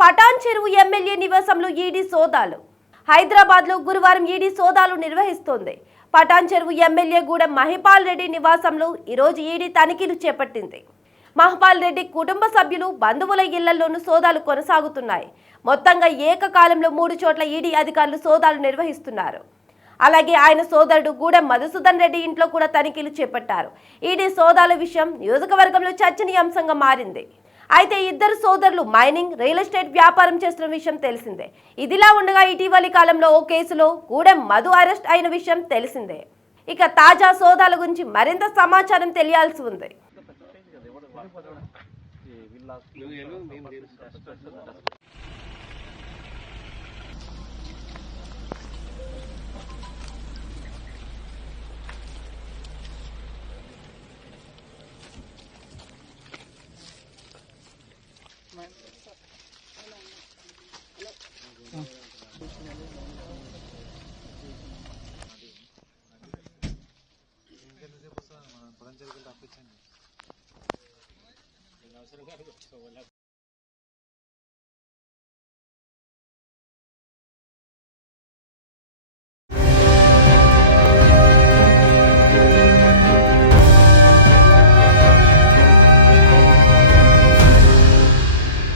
పటాన్ చెరువు ఎమ్మెల్యే నివాసంలో ఈడీ సోదాలు. హైదరాబాద్లో గురువారం ఈడీ సోదాలు నిర్వహిస్తోంది. పటాన్ చెరువు ఎమ్మెల్యే గూడెం మహిపాల్ రెడ్డి నివాసంలో ఈరోజు ఈడీ తనిఖీలు చేపట్టింది. మహిపాల్ రెడ్డి కుటుంబ సభ్యులు, బంధువుల ఇళ్లలోనూ సోదాలు కొనసాగుతున్నాయి. మొత్తంగా ఏకకాలంలో 3 చోట్ల ఈడీ అధికారులు సోదాలు నిర్వహిస్తున్నారు. అలాగే ఆయన సోదరుడు గూడెం మధుసూదన్ రెడ్డి ఇంట్లో కూడా తనిఖీలు చేపట్టారు. ఈడీ సోదాల విషయం నియోజకవర్గంలో చర్చనీయాంశంగా మారింది. అయితే ఇద్దరు సోదరులు మైనింగ్, రియల్ ఎస్టేట్ వ్యాపారం చేస్తున్న విషయం తెలిసిందే. ఇదిలా ఉండగా ఇటీవలి కాలంలో ఓ కేసులో గూడెం మధు అరెస్ట్ అయిన విషయం తెలిసిందే. ఇక తాజా సోదాల గురించి మరింత సమాచారం తెలియాల్సి ఉంది.